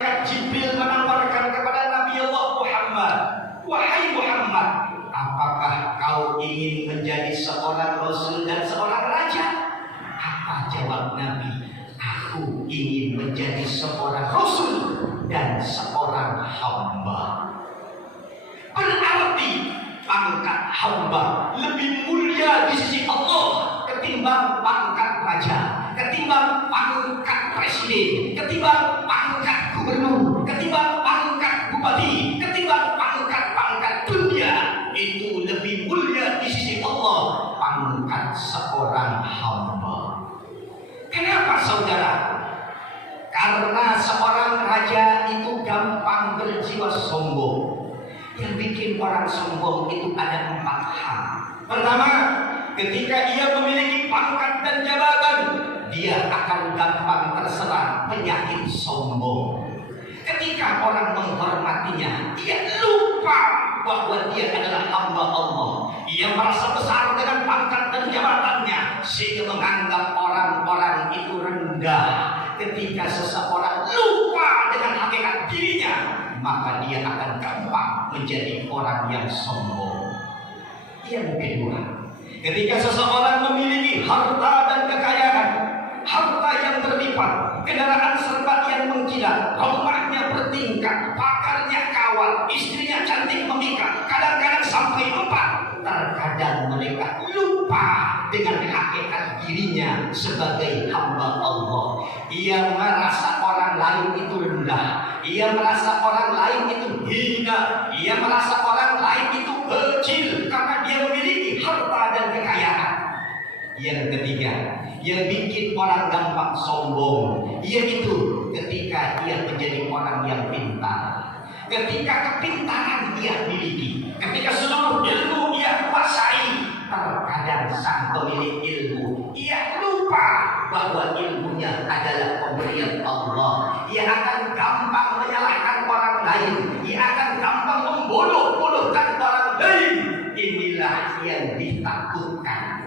Jibril menawarkan kepada Nabi Allah Muhammad, wahai Muhammad, apakah kau ingin menjadi seorang rasul dan seorang raja? Apa jawab Nabi? Aku ingin menjadi seorang rasul dan seorang hamba. Berarti pangkat hamba lebih mulia di sisi Allah ketimbang pangkat raja, ketimbang pangkat presiden, ketimbang pangkat gubernur, ketimbang pangkat bupati, ketimbang pangkat dunia. Itu lebih mulia di sisi Allah pangkat seorang hamba. Kenapa saudara? Karena seorang raja itu gampang berjiwa sombong. Yang bikin orang sombong itu ada 4 hal. Pertama, ketika ia memiliki pangkat dan jabatan, dia akan gampang terserang penyakit sombong. Ketika orang menghormatinya, dia lupa bahwa dia adalah hamba Allah. Ia merasa besar dengan pangkat dan jabatannya, sehingga menganggap orang-orang itu rendah. Ketika seseorang lupa dengan hakikat dirinya, maka dia akan gampang menjadi orang yang sombong. Yang kedua, ketika seseorang memiliki harta dan kekayaan, harta yang berlipat, kendaraan serba yang mengkilat, rumahnya bertingkat, pakarnya kawat, istrinya cantik memikat, kadang-kadang sampai 4. Terkadang mereka lupa dengan hakikat dirinya sebagai hamba Allah. Ia merasa orang lain itu rendah, ia merasa orang lain itu hina, ia merasa orang lain itu kecil karena dia memiliki harta dan kekayaan. Yang ketiga, yang bikin orang gampang sombong, yaitu ketika ia menjadi orang yang pintar. Ketika kepintaran dia miliki, ketika seluruh ilmu ia kuasai, terkadang sang pemilik ilmu ia lupa bahwa ilmunya adalah pemberian Allah. Ia akan gampang menyalahkan orang lain, ia akan gampang membodoh-bodohkan orang lain. Inilah yang ditakutkan.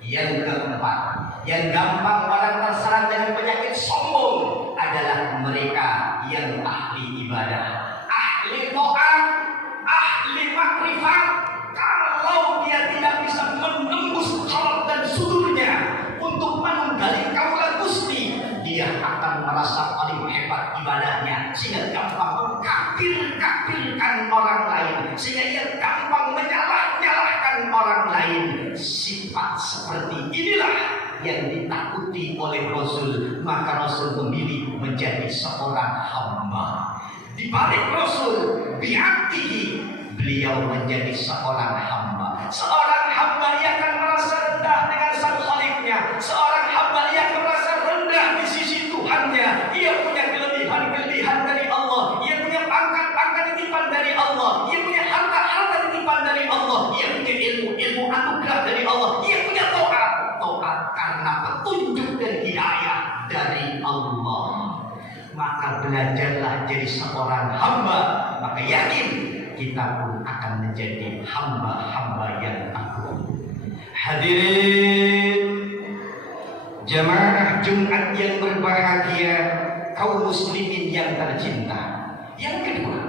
Yang keempat, yang gampang orang terserang dengan penyakit sombong adalah mereka yang ahli ibadah, ahli taat, ahli makrifat. Kalau dia tidak bisa menembus qalb dan sudurnya untuk menunggali kaulah Gusti, dia akan merasa paling hebat ibadahnya, sehingga gampang mengkafir-kafirkan orang lain, sehingga ia gampang menyalah-nyalahkan orang lain. Sifat seperti inilah yang ditakuti oleh Rasul. Maka Rasul memilih menjadi seorang hamba. Di balik Rasul, bi'abdihi, beliau menjadi seorang hamba. Seorang hamba yang akan merasa rendah dengan sang Khaliknya. Seorang hamba yang merasa rendah di sisi Tuhannya. Ia punya kelebihan-kelebihan dari Allah. Ia punya pangkat-pangkat titipan dari Allah. Ia punya harta-harta titipan dari Allah. Ia punya ilmu anugerah dari Allah. Ia punya taat karena petunjuk dan hidayah dari Allah. Maka belajarlah jadi seorang hamba, maka yakin kita pun akan menjadi hamba-hamba yang agung. Hadirin jamaah Jumat yang berbahagia, kaum muslimin yang tercinta. Yang kedua,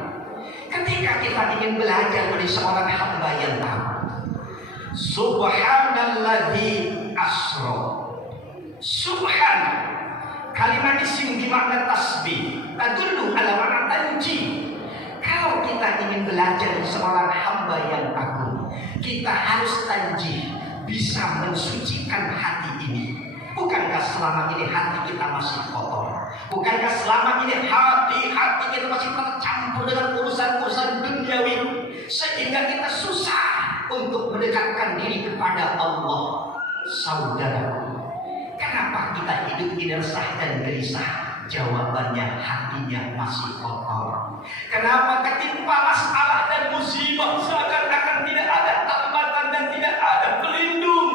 ketika kita ingin belajar menjadi seorang hamba yang taat, subhanalladzi asra. Subhan, kalimat isim bermakna tasbih, tadullu ala makna tanji. Kalau kita ingin belajar seorang hamba yang agung, kita harus tanji, bisa mensucikan hati ini. Bukankah selama ini hati kita masih kotor? Bukankah selama ini hati kita masih tercampur dengan urusan-urusan duniawi, sehingga kita susah untuk mendekatkan diri kepada Allah? Saudaraku, kenapa kita hidup ini resah dan gelisah? Jawabannya, hatinya masih kotor. Kenapa ketimpa masalah dan musibah seakan-akan tidak ada tambatan dan tidak ada pelindung?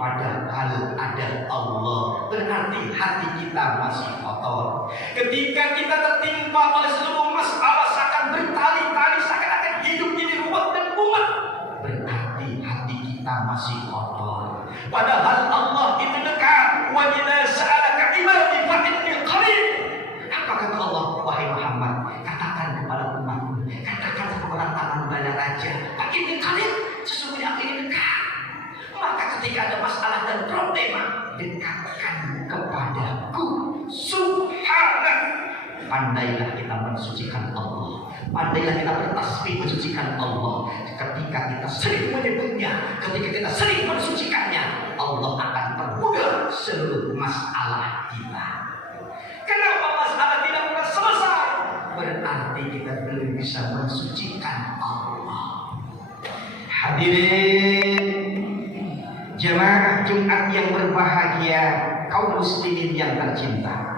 Padahal ada Allah. Berarti hati kita masih kotor. Ketika kita tertimpa oleh seluruh masalah seakan bertali-tali, seakan-akan hidup ini ruwet dan mumet, berarti hati kita masih kotor. Padahal Allah itu dekat. Wa idza sa'alaka ibadi fa inni qarib. Apa kata Allah? Wahai Muhammad, saja. Makin dekat, sesungguhnya akhirnya dekat. Maka ketika ada masalah dan problema, dekatkan kepadaku. Subhanallah. Pandailah kita mensucikan Allah. Pandailah kita bertasbih mensucikan Allah. Ketika kita sering menyebutnya, ketika kita sering mensucikannya, Allah akan permudah seluruh masalah kita. Kenapa masalah tidak pernah selesai? Berarti kita belum bisa mensucikan Allah. Hadirin jemaah Jumat yang berbahagia, kaum muslimin yang tercinta.